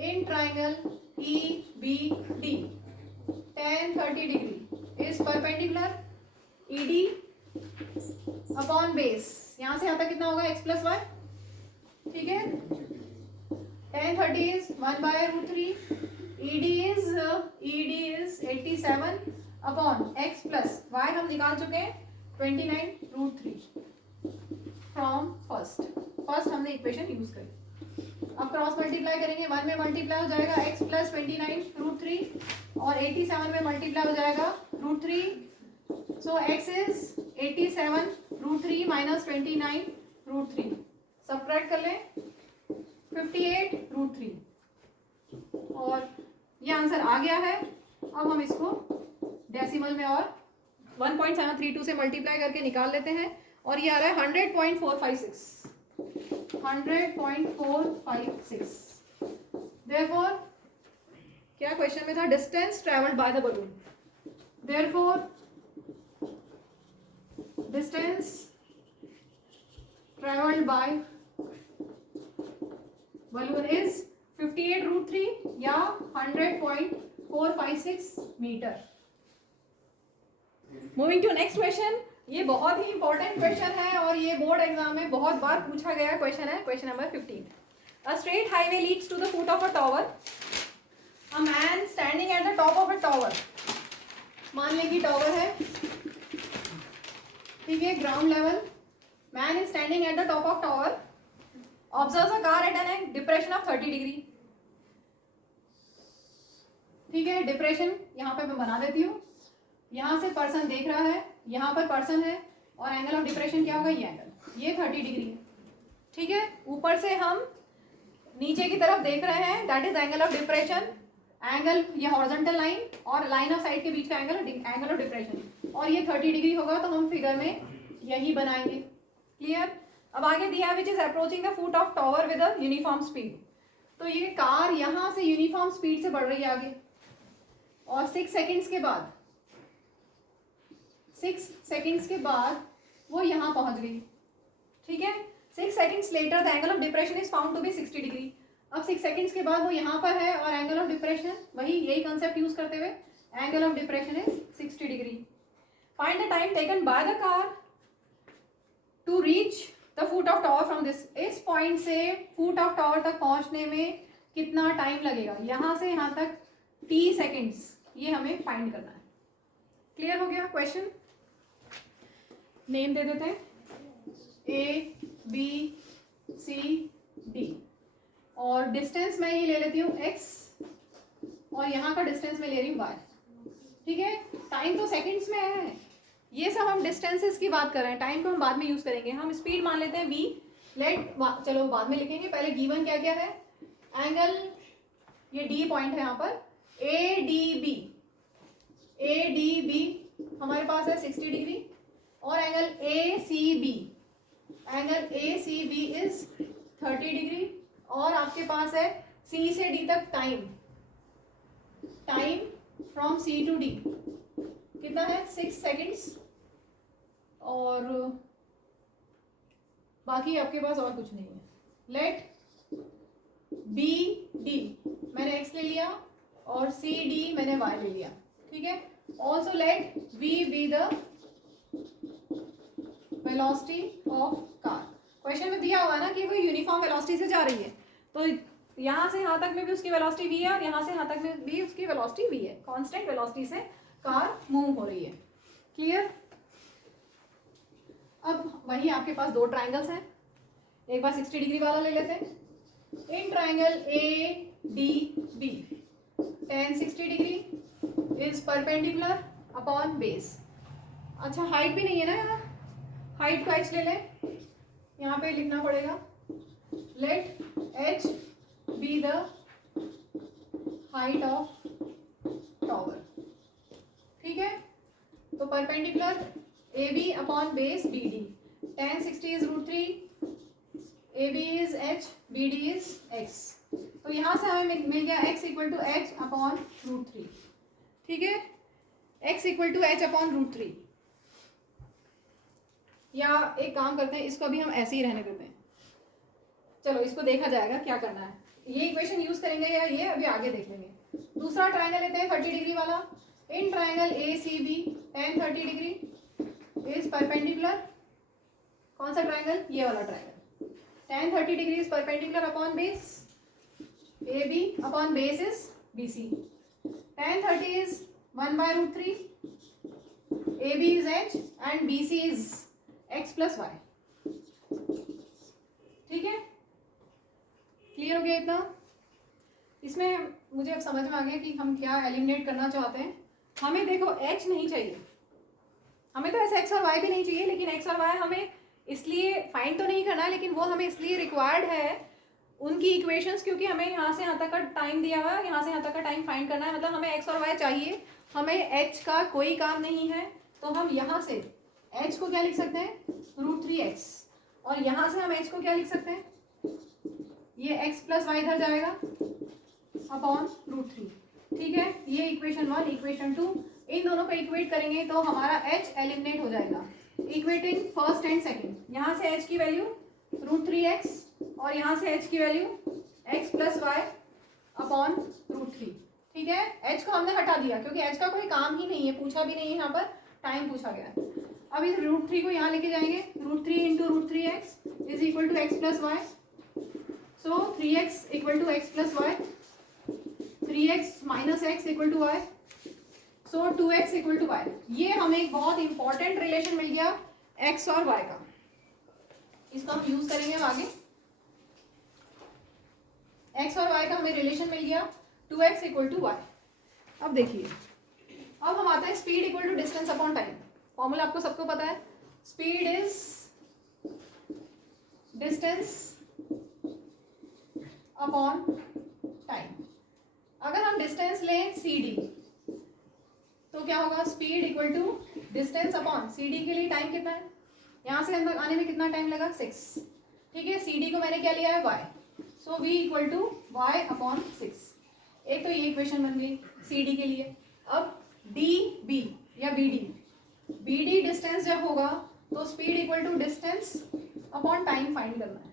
in triangle EBD tan 30 degree is perpendicular ED upon base. यहां से यहां तक कितना होगा, x प्लस 1, ठीक है। tan 30 is 1/√3, ED is 87 upon x plus y, हम निकाल चुके हैं 29 √3 फ्रॉम फर्स्ट हमने इक्वेशन यूज करी। अब क्रॉस मल्टीप्लाई करेंगे, 1 में मल्टीप्लाई हो जाएगा x प्लस 29 √3 और 87 में मल्टीप्लाई हो जाएगा √3। So x is 87√3 minus 29√3, subtract कर लें 58√3 और ये आंसर आ गया है। अब हम इसको डेसिमल में और 1.732 से मल्टीप्लाई करके निकाल लेते हैं और ये आ रहा है 100.456। 100.456। देयरफॉर क्या क्वेश्चन में था, distance travelled by the balloon, therefore distance travelled by balloon is 58√3 या 100.456 metre. Moving to next question, ये बहुत ही इंपॉर्टेंट क्वेश्चन है और ये बोर्ड एग्जाम में बहुत बार पूछा गया क्वेश्चन है। Question number 15, a straight highway leads to the foot of a tower, a man standing at the top of a tower. मान लें कि टॉवर है, ठीक है, ground level, man is standing at the top of tower, observes a car at an depression of 30 degree. ठीक है, depression यहाँ पे मैं बना देती हूँ, यहाँ से पर्सन देख रहा है, यहाँ पर पर्सन है और एंगल ऑफ डिप्रेशन क्या होगा, ये एंगल, ये 30 डिग्री। ठीक है, ऊपर से हम नीचे की तरफ देख रहे हैं, that is angle of depression. Angle ये हॉरिजॉन्टल लाइन और लाइन ऑफ साइड के बीच का एंगल ऑफ डिप्रेशन, और ये 30 डिग्री होगा तो हम फिगर में यही बनाएंगे। क्लियर। अब आगे दिया which is approaching the foot of tower with a uniform speed. तो ये कार यहाँ से यूनिफॉर्म स्पीड से बढ़ रही है आगे और 6 सेकेंड्स के बाद 6 सेकेंड्स के बाद वो यहाँ पहुंच गई। ठीक है, 6 seconds later the angle of depression is found to be 60 degree. अब 6 सेकेंड्स के बाद वो यहाँ पर है और एंगल ऑफ डिप्रेशन, वही यही कंसेप्ट यूज करते हुए, angle of depression is 60 degree. Find the time taken by the car to reach the foot of tower from this. इस पॉइंट से फुट ऑफ टावर तक पहुंचने में कितना टाइम लगेगा, यहाँ से यहाँ तक 30 सेकेंड्स, ये हमें फाइंड करना है। क्लियर हो गया क्वेश्चन। नेम दे देते हैं, ए बी सी डी, और डिस्टेंस मैं ये ले लेती हूँ x और यहाँ का डिस्टेंस मैं ले रही हूँ y। ठीक है, टाइम तो सेकंड्स में है, ये सब हम डिस्टेंसेस की बात कर रहे हैं, टाइम को हम बाद में यूज करेंगे। हम स्पीड मान लेते हैं v, लेट चलो बाद में लिखेंगे, पहले गिवन क्या क्या है, एंगल ये d पॉइंट है यहाँ पर, ए डी बी हमारे पास है 60 डिग्री, और angle A C B is 30 degree, और आपके पास है सी से डी तक time from C to D कितना है, 6 सेकेंड्स, और बाकी आपके पास और कुछ नहीं है। लेट बी डी मैंने एक्स ले लिया और सी डी मैंने वाई ले लिया। ठीक है, also let v be the velocity of car. Question में दिया हुआ है ना कि वो यूनिफॉर्म वेलोसिटी से जा रही है, तो यहाँ से यहाँ तक में भी उसकी वेलोसिटी v है और यहाँ से यहाँ तक में भी उसकी वेलोसिटी v है, कांस्टेंट वेलोसिटी से कार मूव हो रही है। क्लियर। अब वही आपके पास दो ट्राइंगल्स हैं, एक बार 60 डिग्री वाला ले लेते हैं। In triangle A D B tan 60 degree is perpendicular upon base. अच्छा, हाइट भी नहीं है ना यहाँ, हाइट को h ले लें, यहाँ पे लिखना पड़ेगा let h be the height of tower. ठीक है, तो perpendicular A B upon base B D, tan 60 is √3, A B is h, B D is x। तो यहाँ से हमें मिल गया x equal to h upon √3। ठीक है, x equal to h upon √3। या एक काम करते हैं, इसको अभी हम ऐसे ही रहने देते हैं, चलो इसको देखा जाएगा क्या करना है, ये इक्वेशन यूज करेंगे या ये अभी आगे देख लेंगे। दूसरा ट्राइंगल लेते हैं 30 डिग्री वाला। In triangle A C B tan 30 degree is perpendicular, कौन सा ट्राइंगल, ये वाला triangle, tan 30 degree is perpendicular upon base A B upon base is B C. tan 30 is 1/√3, A B is h and B C is x plus y. ठीक है, clear हो गया इतना। इसमें मुझे अब समझ में आ गया कि हम क्या एलिमिनेट करना चाहते हैं। हमें देखो h नहीं चाहिए, हमें तो ऐसे एक्स और वाई भी नहीं चाहिए, लेकिन एक्स और वाई हमें इसलिए फाइंड तो नहीं करना है, लेकिन वो हमें इसलिए रिक्वायर्ड है उनकी इक्वेशंस, क्योंकि हमें यहाँ से यहाँ तक का टाइम दिया हुआ है, यहाँ से यहाँ तक का टाइम फाइंड करना है, मतलब हमें एक्स और वाई चाहिए, हमें एच का कोई काम नहीं है। तो हम यहाँ से एच को क्या लिख सकते हैं, √3x, और यहाँ से हम एच को क्या लिख सकते हैं, ये x प्लस वाई इधर जाएगा अपॉन √3। ठीक है, ये इक्वेशन 1, इक्वेशन 2, इन दोनों को इक्वेट करेंगे तो हमारा h एलिमिनेट हो जाएगा। इक्वेटिंग फर्स्ट एंड सेकंड, यहाँ से h की वैल्यू √3x और यहाँ से h की value x plus y upon √3। ठीक है, h को हमने हटा दिया क्योंकि h का कोई काम ही नहीं है, पूछा भी नहीं है, यहाँ पर टाइम पूछा गया है। अब इस √3 को यहाँ लेके जाएंगे, √3 into √3x is equal to x plus y, so 3x equal to x plus y, 3x minus x equal to y, so 2x equal to y. ये हमें एक बहुत इंपॉर्टेंट रिलेशन मिल गया x और y का, इसको हम यूज करेंगे अब आगे। x और y का हमें रिलेशन मिल गया 2x इक्वल टू वाई। अब देखिए, अब हम आते हैं speed equal to distance upon time. Formula आपको सबको पता है, speed is distance upon time. अगर हम डिस्टेंस लें CD तो क्या होगा, speed equal to distance upon CD के लिए टाइम कितना है, यहाँ से अंदर आने में कितना टाइम लगा, 6। ठीक है, CD को मैंने क्या लिया है, y, so v equal to y upon 6। एक तो ये इक्वेशन बन गई CD के लिए। अब DB या BD डिस्टेंस जब होगा तो speed equal to distance upon time find करना है।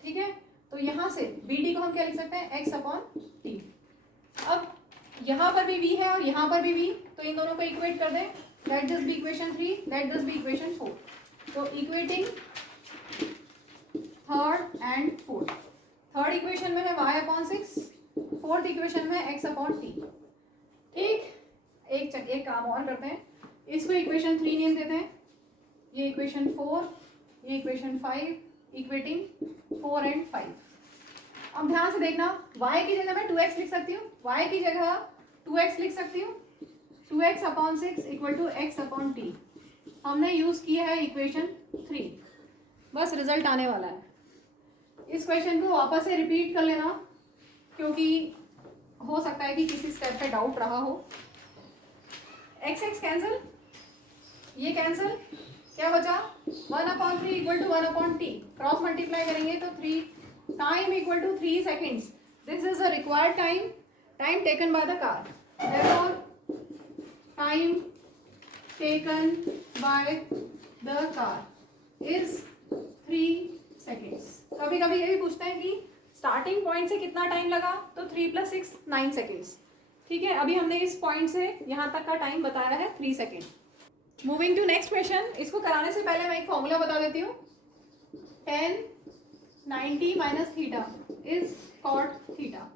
ठीक है, तो यहाँ से BD को हम क्या लिख सकते हैं, x अपॉन t। अब यहाँ पर भी v है और यहाँ पर भी v, तो इन दोनों को इक्वेट कर दें, let this be equation 3, let this be equation 4। तो equating third and fourth, third equation में है y अपॉन 6, फोर्थ इक्वेशन में x अपॉन t। ठीक, एक काम और करते हैं, इसको इक्वेशन 3 नेम देते हैं, ये इक्वेशन 4, ये इक्वेशन 5, इक्वेटिंग 4 एंड 5। अब ध्यान से देखना, y की जगह मैं 2x लिख सकती हूँ, y की जगह 2x लिख सकती हूँ, 2x upon 6 equal to x upon t। हमने यूज किया है इक्वेशन 3, बस रिजल्ट आने वाला है। इस क्वेश्चन को वापस से रिपीट कर लेना, क्योंकि हो सकता है कि किसी स्टेप पे डाउट रहा हो। x कैंसिल, ये कैंसिल, क्या बचा, 1/3 equal to 1/t, cross multiply करेंगे तो 3, time equal to 3 seconds। This is the required time taken by the car, therefore time taken by the car is 3 seconds। कभी कभी ये भी पूछते हैं कि स्टार्टिंग पॉइंट से कितना टाइम लगा, तो 3 + 6 9 seconds। ठीक है, अभी हमने इस पॉइंट से यहाँ तक का टाइम बताया है 3 second. Moving to next question, इसको कराने से पहले मैं एक फॉर्मूला बता देती हूँ, 10 90 minus theta is cot theta.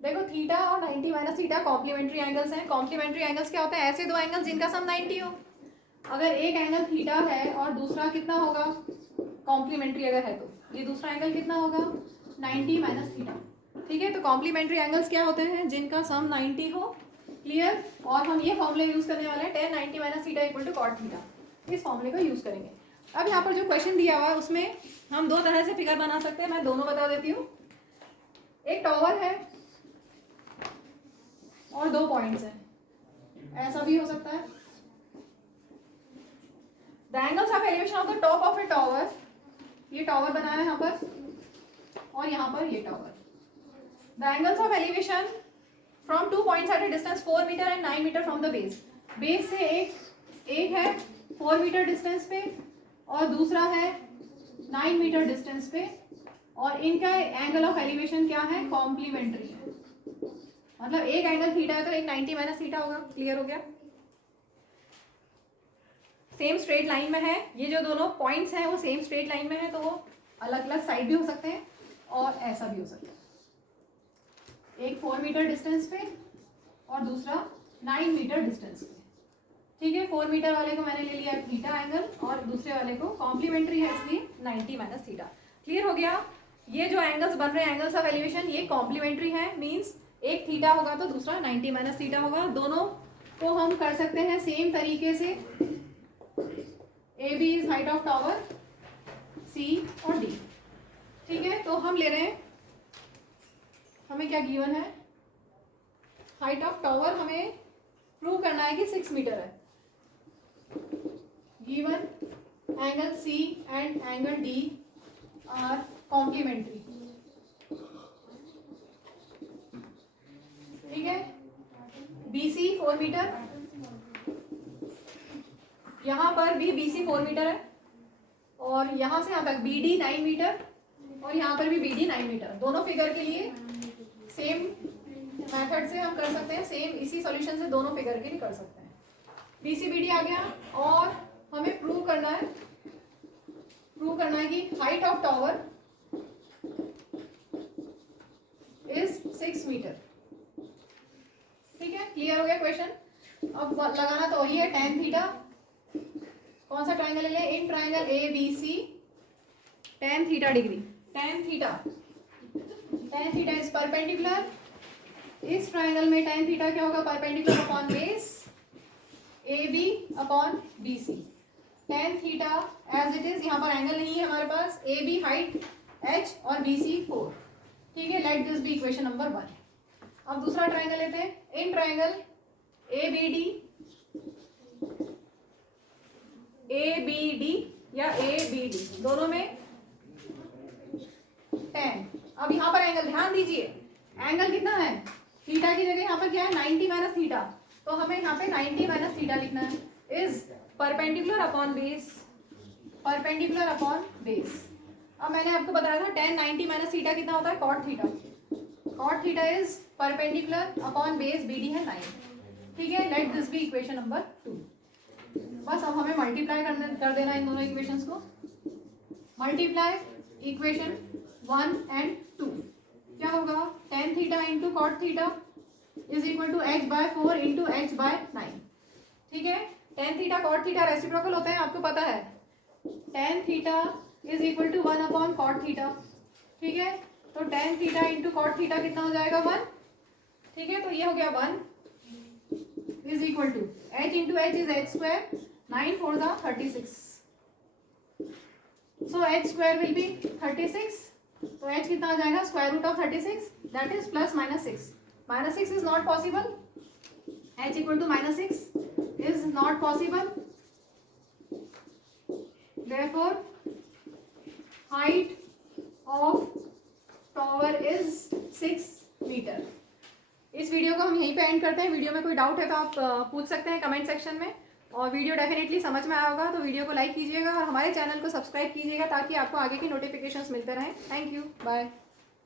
देखो थीटा और 90 माइनस थीटा कॉम्प्लीमेंट्री एंगल्स हैं। कॉम्प्लीमेंट्री एंगल्स क्या होता है, ऐसे दो एंगल्स जिनका सम 90 हो। अगर एक एंगल थीटा है और दूसरा कितना होगा, कॉम्प्लीमेंट्री अगर है तो ये दूसरा एंगल कितना होगा, 90 माइनस थीटा। ठीक है, तो कॉम्प्लीमेंट्री एंगल्स क्या होते हैं, जिनका सम 90 हो। क्लियर, और हम ये फॉर्मूले यूज करने वाले हैं, 10 90 minus theta equal to cot theta. इस फॉर्मूले को यूज करेंगे। अब यहाँ पर जो क्वेश्चन दिया हुआ है उसमें हम दो तरह से फिगर बना सकते हैं, मैं दोनों बता देती हूँ। एक टॉवर है और 2 पॉइंट्स हैं, ऐसा भी हो सकता है। The angles of elevation of the top of a tower, ये टॉवर बना है यहाँ पर और यहाँ पर ये tower. The angles of elevation from 2 points at a distance 4 metre and 9 metre from the base. Base से एक है 4 मीटर डिस्टेंस पे और दूसरा है 9 मीटर डिस्टेंस पे, और इनका एंगल ऑफ एलिवेशन क्या है, कॉम्प्लीमेंट्री है। मतलब एक एंगल थीटा है तो एक 90 माइनस थीटा होगा। क्लियर हो गया, सेम स्ट्रेट लाइन में है, ये जो दोनों पॉइंट्स हैं वो सेम स्ट्रेट लाइन में है, तो वो अलग अलग साइड भी हो सकते हैं और ऐसा भी हो सकता है। एक 4 मीटर डिस्टेंस पे और दूसरा 9 मीटर डिस्टेंस पे। ठीक है, 4 मीटर वाले को मैंने ले लिया थीटा एंगल और दूसरे वाले को कॉम्प्लीमेंट्री है इसलिए 90 माइनस थीटा। क्लियर हो गया, ये जो एंगल्स बन रहे हैं एंगल्स ऑफ एलिवेशन ये कॉम्प्लीमेंट्री है, मीन्स एक थीटा होगा तो दूसरा 90 माइनस थीटा होगा। दोनों को हम कर सकते हैं सेम तरीके से A B is height of tower, C और डी। ठीक है, तो हम ले रहे हैं, हमें क्या गिवन है, हाइट ऑफ टावर हमें प्रूव करना है कि 6 मीटर है। Given angle C and angle D are complementary. ठीक है, BC 4 मीटर, यहां पर भी BC 4 मीटर है, और यहां से यहां तक BD 9 मीटर, और यहां पर भी BD 9 मीटर। दोनों फिगर के लिए सेम मेथड से हम कर सकते हैं, सेम इसी सॉल्यूशन से दोनों फिगर के लिए कर सकते हैं। BC BD आ गया, और हमें प्रूव करना है कि height of tower is 6 metre. ठीक है, क्लियर हो गया क्वेश्चन। अब लगाना तो वही है, tan थीटा। कौन सा ट्राइंगल ले, in triangle ABC tan theta degree, tan theta is perpendicular. इस ट्राइंगल में tan थीटा क्या होगा, perpendicular upon base AB upon BC। tan theta as it is, यहाँ पर एंगल नहीं है हमारे पास, AB हाइट H और BC 4। ठीक है, let this be equation number 1। अब दूसरा ट्राइंगल लेते हैं, इन ट्राइंगल ABD या ABD, दोनों में tan। अब यहाँ पर एंगल ध्यान दीजिए, एंगल कितना है, थीटा की जगह यहाँ पर क्या है, 90 माइनस थीटा, तो हमें यहाँ पे 90 माइनस थीटा लिखना है। Is perpendicular upon base. अब मैंने आपको बताया था tan 90 माइनस थीटा कितना होता है, cot theta. cot theta is perpendicular upon base, BD है 9। ठीक है, let this be equation number 2। बस अब हमें मल्टीप्लाई कर देना इन दोनों इक्वेशंस को। मल्टीप्लाई इक्वेशन 1 एंड 2, क्या होगा, tan theta into cot theta is equal to H/4 into H/9। ठीक है, tan theta cot theta reciprocal होते हैं, आपको पता है। tan theta is equal to 1 upon cot theta. ठीक है, तो tan theta into cot theta कितना हो जाएगा, 1। ठीक है, तो ये हो गया 1 is equal to H into H is H square, 9 4 जा 36, so H square will be 36। तो H कितना आ जाएगा, square root of 36, that is plus minus 6। Minus 6 is not possible, H equal to minus 6 is not possible, therefore height of tower is 6 metre. इस video को हम यहीं पे and करते हैं। वीडियो में कोई डाउट है तो आप पूछ सकते हैं कमेंट सेक्शन में, और वीडियो डेफिनेटली समझ में आया होगा तो वीडियो को लाइक कीजिएगा और हमारे चैनल को सब्सक्राइब कीजिएगा ताकि आपको आगे की नोटिफिकेशंस मिलते रहें। Thank you, bye.